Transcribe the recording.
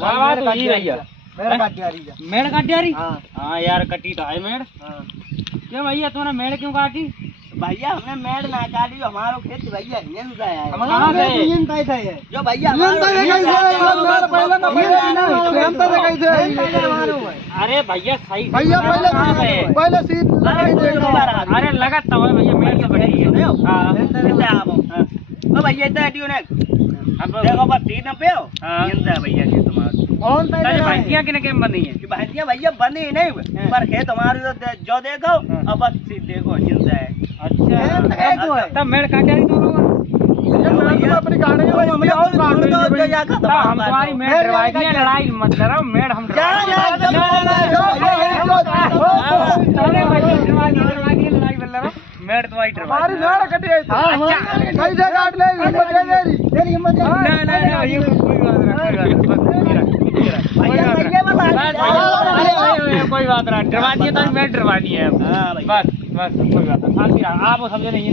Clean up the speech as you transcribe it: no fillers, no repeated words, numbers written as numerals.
वाह तो ही भैया मेड़ काटी आ रही। हाँ यार कटी तो है मेड़। क्यों भैया तूने मेड़ क्यों काटी? भैया हमने मेड़ ना काटी, हमारो खेत भैया नियन सा है। कहाँ गए? जो भैया अरे भैया सही भैया पहले सीट अरे लगा तो है भैया मेड़ तो बढ़ी है। भैया इतना देखो बस तीन पे हो भैया के तुम्हारे भैंसिया किने केम बनी है? भैंसिया भैया बनी नहीं पर खेत हमारे जो देखो अब बस देखो जिनसे है। अच्छा तब मेड़ काट रही तुम लोग? अपनी गाड़ी हम तुम्हारी मेड़ डरवाएंगे, लड़ाई मत करो। मेड़ हम मेड़ तुम्हारी हमारी मेड़ कटी है। कैसे काट ले तेरी हिम्मत कोई बात नहीं, डरवा दिए तो मैं डरवा दिए। बस बस कोई बात नहीं, आप समझे नहीं।